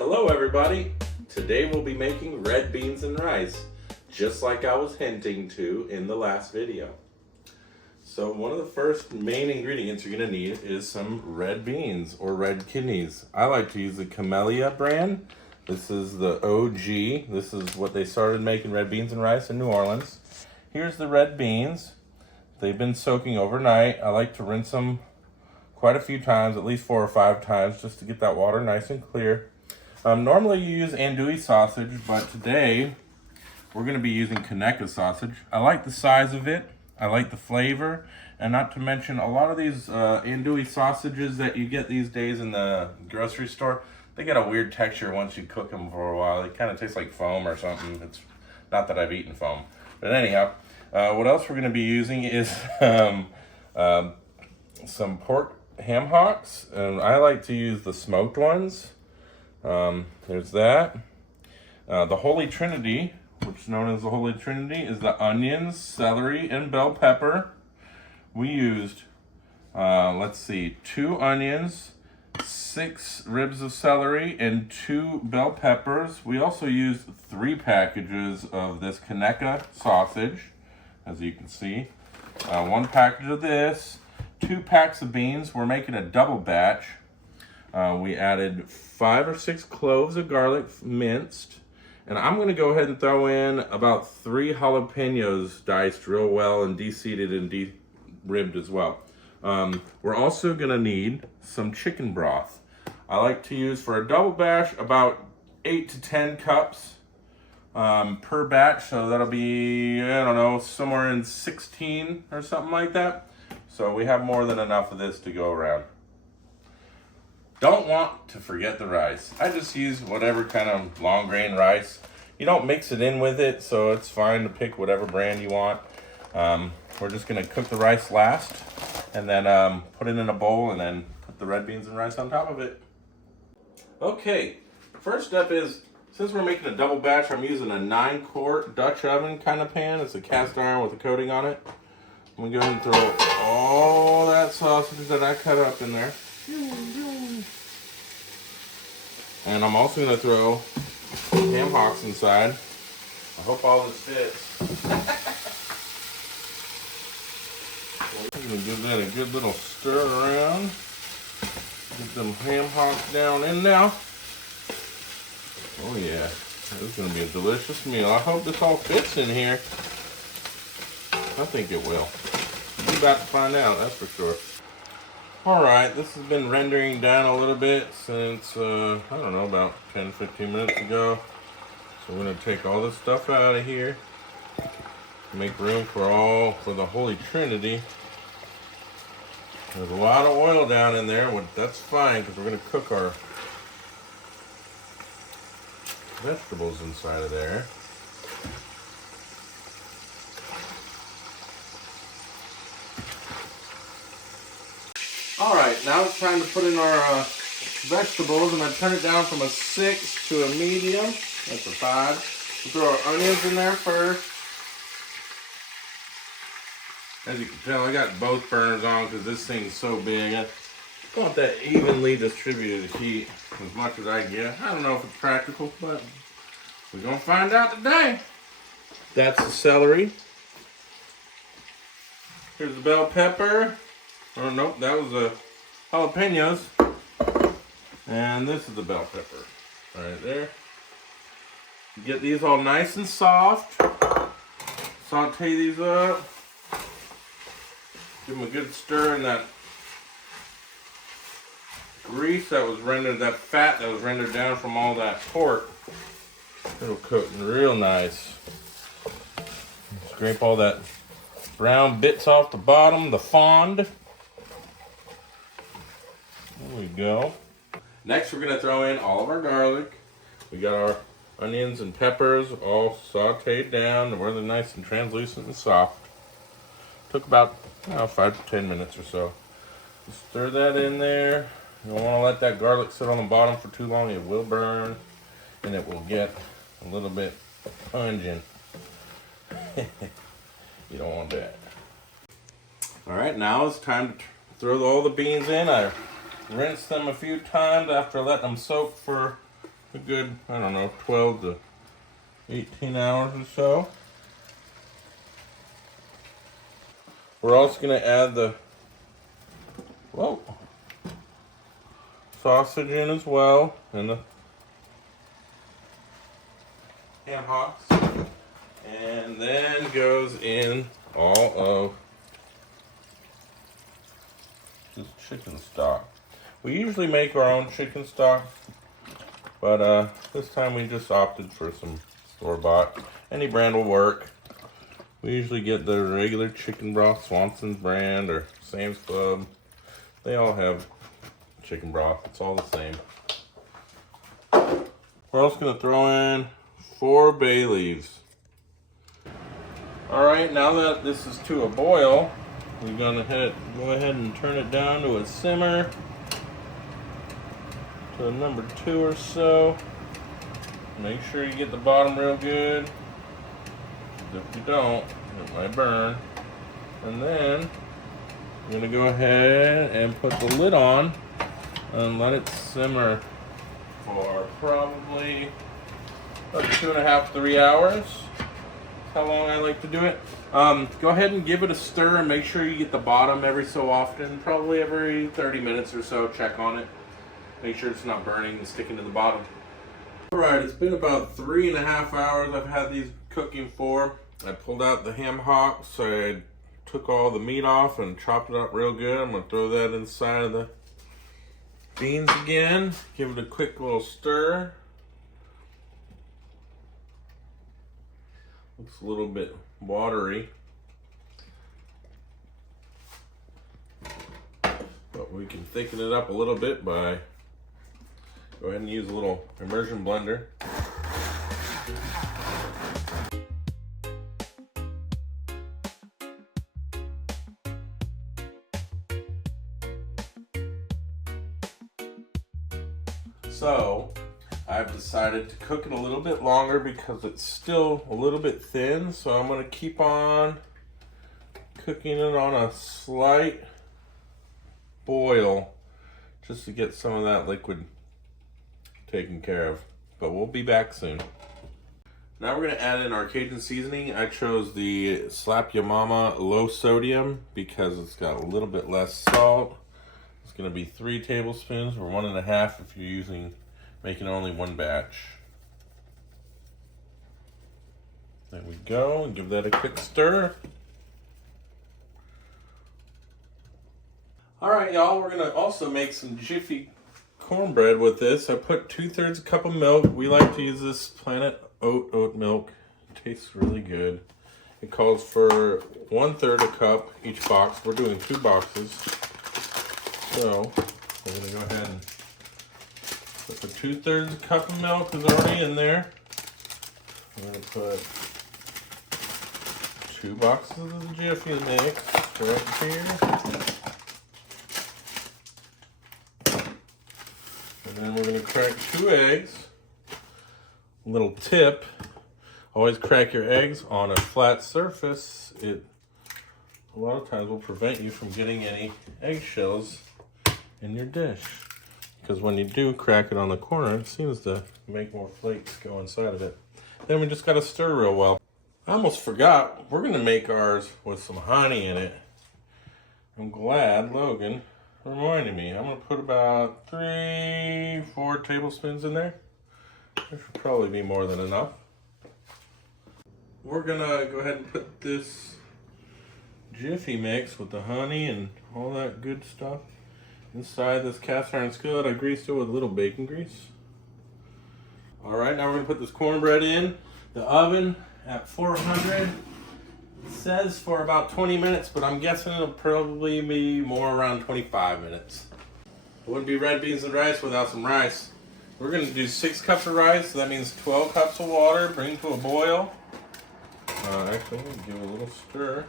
Hello everybody! Today we'll be making red beans and rice, just like I was hinting to in the last video. So one of the first main ingredients you're going to need is some red beans or red kidneys. I like to use the Camellia brand. This is the OG. This is what they started making red beans and rice in New Orleans. Here's the red beans. They've been soaking overnight. I like to rinse them quite a few times, at least 4 or 5 times, just to get that water nice and clear. Normally you use andouille sausage, but today we're going to be using conecuh sausage. I like the size of it, I like the flavor, and not to mention a lot of these andouille sausages that you get these days in the grocery store, they get a weird texture once you cook them for a while. It kind of tastes like foam or something. It's not that I've eaten foam. But anyhow, what else we're going to be using is some pork ham hocks, and I like to use the smoked ones. There's that. The Holy Trinity, which is known as the Holy Trinity, is the onions, celery, and bell pepper. We used, 2 onions, 6 ribs of celery, and 2 bell peppers. We also used 3 packages of this conecuh sausage, as you can see. 1 package of this, 2 packs of beans. We're making a double batch. We added 5 or 6 cloves of garlic minced, and I'm going to go ahead and throw in about 3 jalapeños diced real well and deseeded and de-ribbed as well. We're also going to need some chicken broth. I like to use, for a double batch, about 8 to 10 cups per batch, so that'll be, I don't know, somewhere in 16 or something like that. So we have more than enough of this to go around. Don't want to forget the rice. I just use whatever kind of long grain rice. You don't mix it in with it, so it's fine to pick whatever brand you want. We're just gonna cook the rice last, and then put it in a bowl, and then put the red beans and rice on top of it. Okay, first step is, since we're making a double batch, I'm using a 9-quart Dutch oven kind of pan. It's a cast iron with a coating on it. I'm gonna go ahead and throw all that sausage that I cut up in there. And I'm also going to throw ham hocks inside. I hope all this fits. I'm going to give that a good little stir around. Get them ham hocks down in now. Oh yeah, this is going to be a delicious meal. I hope this all fits in here. I think it will. We're about to find out, that's for sure. Alright, this has been rendering down a little bit since, I don't know, about 10-15 minutes ago. So we're going to take all this stuff out of here. Make room for the Holy Trinity. There's a lot of oil down in there, but that's fine because we're going to cook our vegetables inside of there. Alright, now it's time to put in our vegetables, and I turn it down from a 6 to a medium. That's a 5. We'll throw our onions in there first. As you can tell, I got both burners on because this thing's so big. I want that evenly distributed heat as much as I can get. I don't know if it's practical, but we're going to find out today. That's the celery. Here's the bell pepper. Oh, nope, that was the jalapeños. And this is the bell pepper. Right there. Get these all nice and soft. Saute these up. Give them a good stir in that grease that was rendered, that fat that was rendered down from all that pork. It'll cook real nice. Scrape all that brown bits off the bottom, the fond. There we go. Next, we're going to throw in all of our garlic. We got our onions and peppers all sauteed down. Where they're nice and translucent and soft. Took about 5 to 10 minutes or so. Just stir that in there. You don't want to let that garlic sit on the bottom for too long. It will burn, and it will get a little bit pungent. You don't want that. All right, now it's time to throw all the beans in. I rinse them a few times after letting them soak for a good, I don't know, 12 to 18 hours or so. We're also going to add the sausage in as well, and the ham hocks. And then goes in all of this chicken stock. We usually make our own chicken stock, but this time we just opted for some store-bought. Any brand will work. We usually get the regular chicken broth, Swanson's brand or Sam's Club. They all have chicken broth. It's all the same. We're also going to throw in 4 bay leaves. All right, now that this is to a boil, we're going to go ahead and turn it down to a simmer to a number 2 or so. Make sure you get the bottom real good. If you don't, it might burn. And then I'm going to go ahead and put the lid on and let it simmer for probably about 2.5 to 3 hours. That's how long I like to do it. Go ahead and give it a stir and make sure you get the bottom every so often, probably every 30 minutes or so. Check on it. Make sure it's not burning and sticking to the bottom. Alright, it's been about 3.5 hours I've had these cooking for. I pulled out the ham hocks. I took all the meat off and chopped it up real good. I'm going to throw that inside of the beans again. Give it a quick little stir. Looks a little bit watery, but we can thicken it up a little bit by go ahead and use a little immersion blender. So I've decided to cook it a little bit longer because it's still a little bit thin, so I'm going to keep on cooking it on a slight boil just to get some of that liquid taken care of. But we'll be back soon. Now we're going to add in our Cajun seasoning. I chose the Slap Ya Mama low sodium because it's got a little bit less salt. It's going to be 3 tablespoons or 1.5 if you're making only 1 batch. There we go, and give that a quick stir. All right, y'all, we're gonna also make some jiffy cornbread with this. I put 2/3 a cup of milk. We like to use this Planet oat milk. It tastes really good. It calls for 1/3 a cup each box. We're doing 2 boxes. So we're gonna go ahead and put the 2/3 cup of milk is already in there. I'm gonna put 2 boxes of the jiffy mix right here. And then we're gonna crack 2 eggs. Little tip, always crack your eggs on a flat surface. It a lot of times will prevent you from getting any eggshells in your dish. Because when you do crack it on the corner, it seems to make more flakes go inside of it. Then we just gotta stir real well. I almost forgot, we're gonna make ours with some honey in it. I'm glad Logan reminded me. I'm gonna put about 3-4 tablespoons in there. There should probably be more than enough. We're gonna go ahead and put this jiffy mix with the honey and all that good stuff inside this cast iron skillet. I greased it with a little bacon grease. All right, now we're gonna put this cornbread in the oven at 400. It says for about 20 minutes, but I'm guessing it'll probably be more around 25 minutes. It wouldn't be red beans and rice without some rice. We're gonna do 6 cups of rice, so that means 12 cups of water, bring to a boil. Actually, give it a little stir.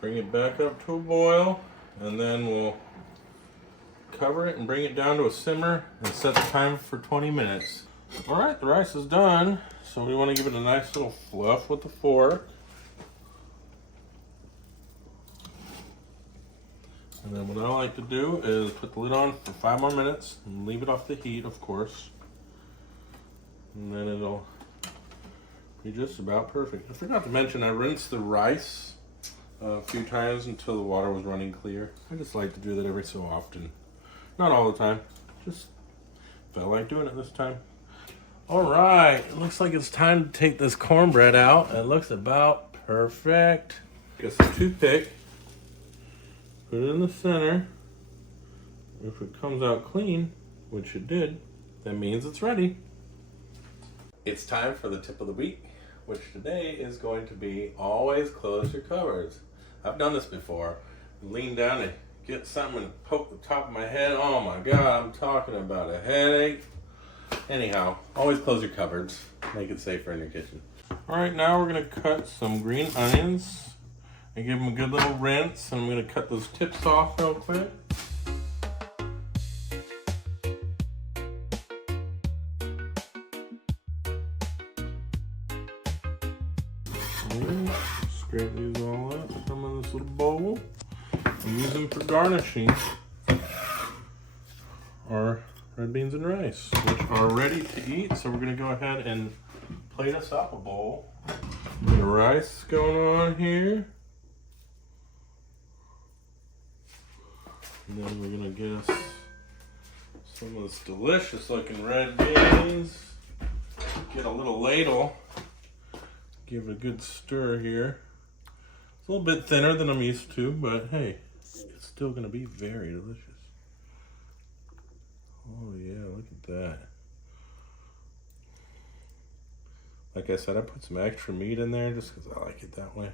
Bring it back up to a boil, and then we'll cover it and bring it down to a simmer and set the timer for 20 minutes. All right, the rice is done, so we want to give it a nice little fluff with the fork. And then what I like to do is put the lid on for 5 more minutes and leave it off the heat, of course. And then it'll be just about perfect. I forgot to mention I rinsed the rice a few times until the water was running clear. I just like to do that every so often. Not all the time, just felt like doing it this time. All right, it looks like it's time to take this cornbread out. It looks about perfect. Get some toothpick, put it in the center. If it comes out clean, which it did, that means it's ready. It's time for the tip of the week, which today is going to be always close your cupboards. I've done this before. Lean down and get something and poke the top of my head. Oh my God, I'm talking about a headache. Anyhow, always close your cupboards. Make it safer in your kitchen. All right, now we're gonna cut some green onions and give them a good little rinse. And I'm gonna cut those tips off real quick. Scrape these all up, put them in this little bowl, and use them for garnishing our red beans and rice, which are ready to eat. So we're gonna go ahead and plate us up a bowl. The rice going on here. And then we're gonna get us some of this delicious looking red beans. Get a little ladle. Give it a good stir here. It's a little bit thinner than I'm used to, but hey, it's still gonna be very delicious. Oh yeah, look at that. Like I said, I put some extra meat in there just because I like it that way.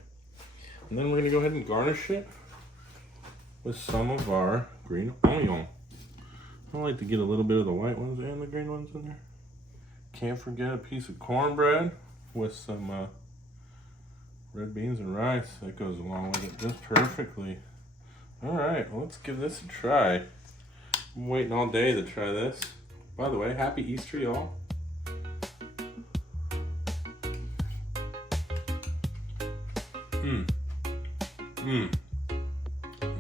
And then we're gonna go ahead and garnish it with some of our green onion. I like to get a little bit of the white ones and the green ones in there. Can't forget a piece of cornbread with some red beans and rice. That goes along with it just perfectly. All right, well, let's give this a try. I'm waiting all day to try this. By the way, happy Easter, y'all.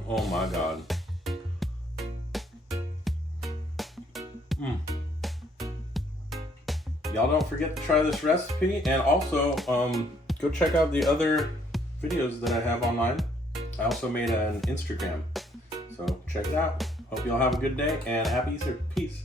Oh my God. Y'all don't forget to try this recipe, and also go check out the other videos that I have online. I also made an Instagram, so check it out. Hope y'all have a good day and happy Easter. Peace.